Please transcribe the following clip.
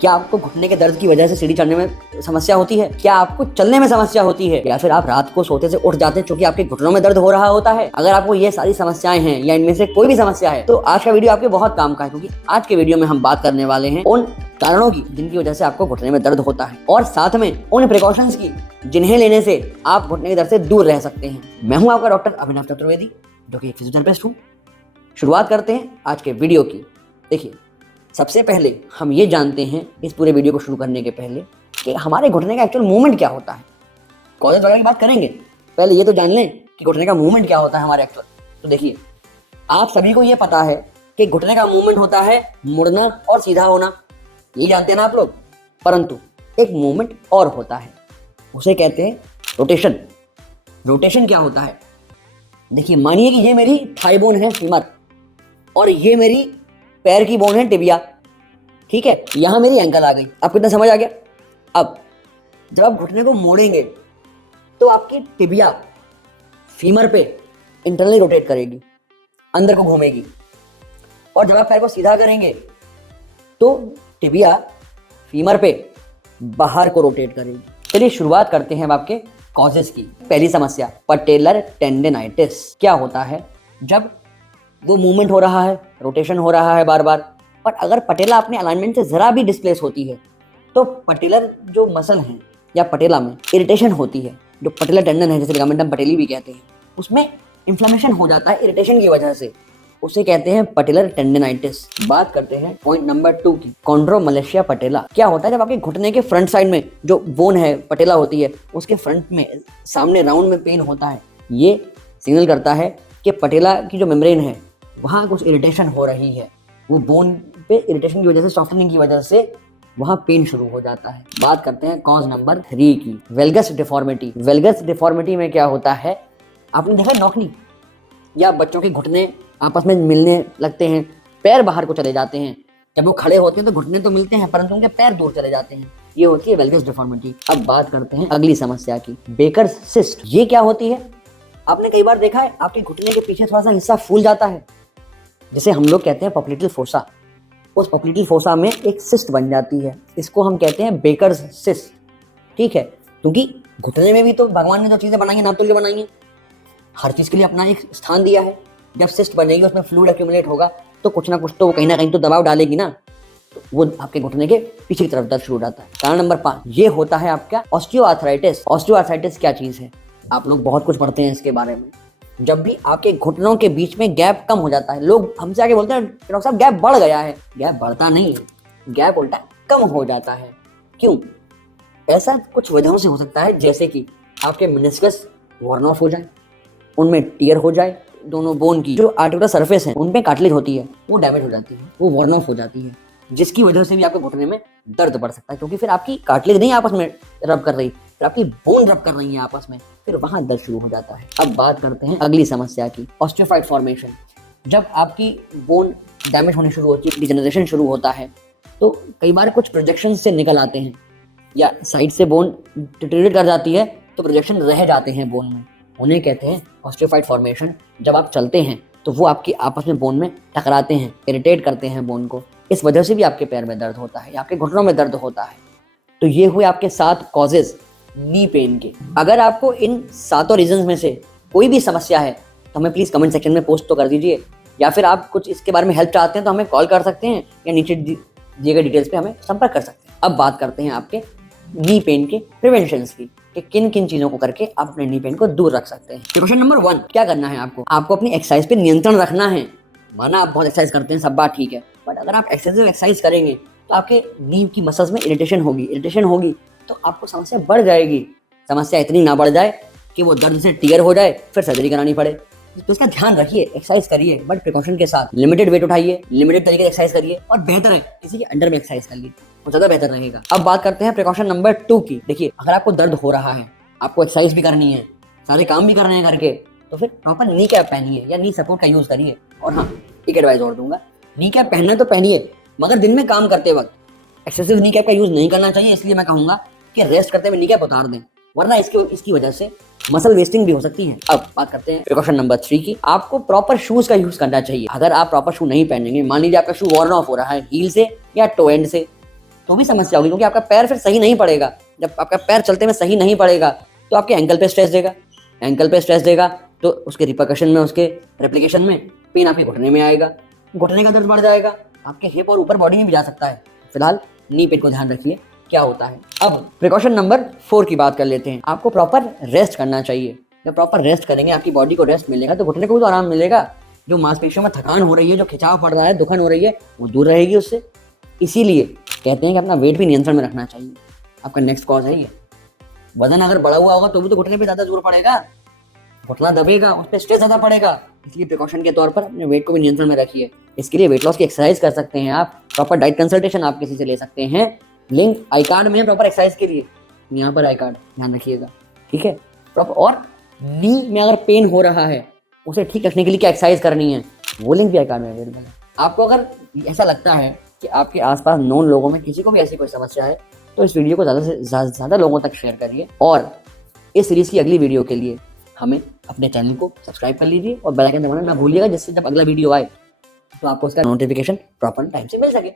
क्या आपको घुटने के दर्द की वजह से सीढ़ी चढ़ने में समस्या होती है? क्या आपको चलने में समस्या होती है? या फिर आप रात को सोते से उठ जाते हैं क्योंकि आपके घुटनों में दर्द हो रहा होता है? अगर आपको ये सारी समस्याएं हैं या इनमें से कोई भी समस्या है तो आज का वीडियो आपके बहुत काम का है, क्योंकि आज के वीडियो में हम बात करने वाले हैं उन कारणों की जिनकी वजह से आपको घुटने में दर्द होता है और साथ में उन प्रिकॉशंस की जिन्हें लेने से आप घुटने के दर्द से दूर रह सकते हैं। मैं हूं आपका डॉक्टर अभिनव चतुर्वेदी, जो कि एक फिजियोथेरेपिस्ट हूं। शुरुआत करते हैं आज के वीडियो की। देखिए, सबसे पहले हम ये जानते हैं इस पूरे वीडियो को शुरू करने के पहले कि हमारे घुटने का एक्चुअल मूवमेंट क्या होता है। कॉलेज वगैरह की बात करेंगे, पहले ये तो जान लें कि घुटने का मूवमेंट क्या होता है हमारे एक्चुअल। तो देखिए, आप सभी को ये पता है कि घुटने का मूवमेंट होता है मुड़ना और सीधा होना, ये जानते हैं ना आप लोग। परंतु एक मूवमेंट और होता है, उसे कहते हैं रोटेशन। रोटेशन क्या होता है? देखिए, मानिए कि ये मेरी थाई बोन है, फीमर, और ये मेरी पैर की बोन है, टिबिया। ठीक है, यहां मेरी एंकल आ गई। आपको इतना समझ आ गया? अब जब आप घुटने को मोड़ेंगे तो आपकी टिबिया फीमर पे इंटरनली रोटेट करेगी, अंदर को घूमेगी, और जब आप पैर को सीधा करेंगे तो टिबिया फीमर पे बाहर को रोटेट करेगी। चलिए शुरुआत करते हैं अब आपके कॉजेस की। पहली समस्या, पटेलर टेंडिनाइटिस। क्या होता है? जब वो मूवमेंट हो रहा है, रोटेशन हो रहा है बार बार, पर अगर पटेला अपने अलाइनमेंट से जरा भी डिस्प्लेस होती है तो पटेलर जो मसल है या पटेला में इरिटेशन होती है। जो पटेलर टेंडन है, जैसे लिगामेंटम पटेली भी कहते हैं, उसमें इन्फ्लेमेशन हो जाता है इरिटेशन की वजह से, उसे कहते हैं पटेलर टेंडिनाइटिस। बात करते हैं पॉइंट नंबर 2 की, कॉन्ड्रोमलेशिया पटेला। क्या होता है? जब आपके घुटने के फ्रंट साइड में जो बोन है, पटेला होती है, उसके फ्रंट में सामने राउंड में पेन होता है। ये सिग्नल करता है कि पटेला की जो मेम्ब्रेन है वहाँ कुछ इरिटेशन हो रही है। वो बोन पे इरिटेशन की वजह से, सॉफ्टनिंग की वजह से वहाँ पेन शुरू हो जाता है। बात करते हैं कॉज नंबर 3 की, वेल्गस डिफॉर्मिटी। वेल्गस डिफॉर्मिटी में क्या होता है? आपने देखा नौकनी या बच्चों के घुटने आपस में मिलने लगते हैं, पैर बाहर को चले जाते हैं। जब वो खड़े होते हैं तो घुटने तो मिलते हैं परंतु उनके पैर दूर चले जाते हैं। ये होती है वेल्गस डिफॉर्मिटी। अब बात करते हैं अगली समस्या की, बेकर सिस्ट। ये क्या होती है? आपने कई बार देखा है आपके घुटने के पीछे थोड़ा सा हिस्सा फूल जाता है, जिसे हम लोग कहते हैं पॉप्लिटल फोसा। उस पॉप्लिटल फोसा में एक सिस्ट बन जाती है, इसको हम कहते हैं बेकर्स सिस्ट। ठीक है, क्योंकि घुटने में भी तो भगवान ने जो चीजें बनाई है, नापतोल बनाई है, हर चीज के लिए अपना एक स्थान दिया है। जब सिस्ट बनेगी, उसमें फ्लूइड एक्यूमुलेट होगा तो कुछ ना कुछ तो वो कहीं ना कहीं तो दबाव डालेगी ना, तो वो आपके घुटने के पीछे की तरफ दर्द शुरू हो जाता है। कारण नंबर 5, ये होता है आपका ऑस्टियोआर्थराइटिस। ऑस्टियोआर्थराइटिस क्या चीज है? आप लोग बहुत कुछ पढ़ते हैं इसके बारे में। जब भी आपके घुटनों के बीच में गैप कम हो जाता है, लोग हमसे आके बोलते हैं डॉक्टर साहब गैप बढ़ गया है। गैप बढ़ता नहीं है, गैप उल्टा कम हो जाता है। क्यों? ऐसा कुछ वजहों से हो सकता है, जैसे कि आपके मेनिस्कस वॉर्न ऑफ हो जाए, उनमें टियर हो जाए, दोनों बोन की जो आर्टिकुलर सरफेस है उनपे कार्टिलेज होती है वो डैमेज हो जाती है, वो वॉर्न ऑफ हो जाती है, जिसकी वजह से भी आपके घुटने में दर्द बढ़ सकता है। क्योंकि फिर आपकी कार्टिलेज नहीं आपस में रब कर रही, फिर आपकी बोन रब कर रही है आपस में, फिर वहां दर्द शुरू हो जाता है। अब बात करते हैं अगली समस्या की, ऑस्टियोफाइट फॉर्मेशन। जब आपकी बोन डैमेज होनी शुरू होती है, डिजेनरेशन शुरू होता है, तो कई बार कुछ प्रोजेक्शन से निकल आते हैं या साइड से बोन डिटेरियोरेट कर जाती है तो प्रोजेक्शन रह जाते हैं बोन में, उन्हें कहते हैं ऑस्टियोफाइट फॉर्मेशन। जब आप चलते हैं तो वो आपकी आपस में बोन में टकराते हैं, इरिटेट करते हैं बोन को, इस वजह से भी आपके पैर में दर्द होता है या आपके घुटनों में दर्द होता है। तो ये हुए आपके 7 कॉजेज नी पेन के। अगर आपको इन 7 रीजंस में से कोई भी समस्या है तो हमें प्लीज कमेंट सेक्शन में पोस्ट तो कर दीजिए, या फिर आप कुछ इसके बारे में हेल्प चाहते हैं तो हमें कॉल कर सकते हैं या नीचे दिए गए डिटेल्स पे हमें संपर्क कर सकते हैं। अब बात करते हैं आपके नी पेन के प्रिवेंशंस की, कि किन किन चीजों को करके आप अपने नी पेन को दूर रख सकते हैं। प्रिकॉशन नंबर 1, क्या करना है आपको? आपको अपनी एक्सरसाइज पे नियंत्रण रखना है। माना आप बहुत एक्सरसाइज करते हैं, सब बात ठीक है, बट अगर आप एक्सरसाइज करेंगे तो आपके नी की मसल्स में इरिटेशन होगी तो आपको समस्या बढ़ जाएगी। समस्या इतनी ना बढ़ जाए कि वो दर्द से टियर हो जाए, फिर सर्जरी करानी पड़े। तो इसका ध्यान रखिए, एक्सरसाइज करिए बट प्रिकॉशन के साथ, लिमिटेड वेट उठाइए, लिमिटेड तरीके से एक्सरसाइज करिए, और बेहतर है किसी के अंडर में एक्सरसाइज करिए, वो ज्यादा बेहतर रहेगा। अब बात करते हैं प्रिकॉशन नंबर 2 की। देखिए, अगर आपको दर्द हो रहा है, आपको एक्सरसाइज भी करनी है, सारे काम भी करने हैं घर के, तो फिर प्रॉपर नी कैप पहनिए या नी सपोर्ट का यूज करिए। और हाँ, एक एडवाइस और दूंगा, नी कैप पहनना तो पहनिए, मगर दिन में काम करते वक्त एक्सेसिव नी कैप का यूज नहीं करना चाहिए। इसलिए मैं कहूंगा कि रेस्ट करते हुए नी कैप उतार दें, वरना इसकी वजह से मसल वेस्टिंग भी हो सकती है। अब बात करते हैं प्रिकॉशन नंबर 3 की। आपको प्रॉपर शूज का यूज करना चाहिए। अगर आप प्रॉपर शू नहीं पहनेंगे, मान लीजिए आपका शू वॉर्न ऑफ हो रहा है हील से या टो एंड से, तो भी समस्या होगी, क्योंकि आपका पैर फिर सही नहीं पड़ेगा। जब आपका पैर चलते में सही नहीं पड़ेगा तो आपके एंकल पे स्ट्रेस देगा, एंकल पे स्ट्रेस देगा तो उसके रिपरकशन में, उसके रेप्लिकेशन में पेन आपके घुटने में आएगा, घुटने का दर्द बढ़ जाएगा, आपके हिप और ऊपर बॉडी में भी जा सकता है। फिलहाल नी पेन को ध्यान रखिए क्या होता है। अब प्रिकॉशन नंबर 4 की बात कर लेते हैं। आपको प्रॉपर रेस्ट करना चाहिए। जब प्रॉपर रेस्ट करेंगे, आपकी बॉडी को रेस्ट मिलेगा तो घुटने को भी तो आराम मिलेगा। जो मांसपेशियों में थकान हो रही है, जो खिंचाव पड़ रहा है, दुखन हो रही है, वो दूर रहेगी उससे। इसीलिए कहते हैं कि अपना वेट भी नियंत्रण में रखना चाहिए। आपका नेक्स्ट कॉज है ये। वजन अगर बढ़ा हुआ होगा तो भी तो घुटने पे ज्यादा जोर पड़ेगा, घुटना दबेगा, उस पर स्ट्रेस ज्यादा पड़ेगा। इसलिए प्रिकॉशन के तौर पर अपने वेट को भी नियंत्रण में रखिए। इसके लिए वेट लॉस की एक्सरसाइज कर सकते हैं आप। प्रॉपर डाइट कंसल्टेशन आप किसी से ले सकते हैं। लिंक आई कार्ड में है प्रॉपर एक्सरसाइज के लिए, यहाँ पर आई कार्ड, ध्यान रखिएगा, ठीक है। प्रॉपर और नी में अगर पेन हो रहा है उसे ठीक रखने के लिए क्या एक्सरसाइज करनी है, वो लिंक भी आई कार्ड में अवेलेबल है। आपको अगर ऐसा लगता है कि आपके आसपास नोन लोगों में किसी को भी ऐसी कोई समस्या है तो इस वीडियो को ज़्यादा से ज़्यादा लोगों तक शेयर करिए। और इस सीरीज की अगली वीडियो के लिए हमें अपने चैनल को सब्सक्राइब कर लीजिए और बेल आइकन दबाना ना भूलिएगा, जिससे जब अगला वीडियो आए तो आपको उसका नोटिफिकेशन प्रॉपर टाइम से मिल सके।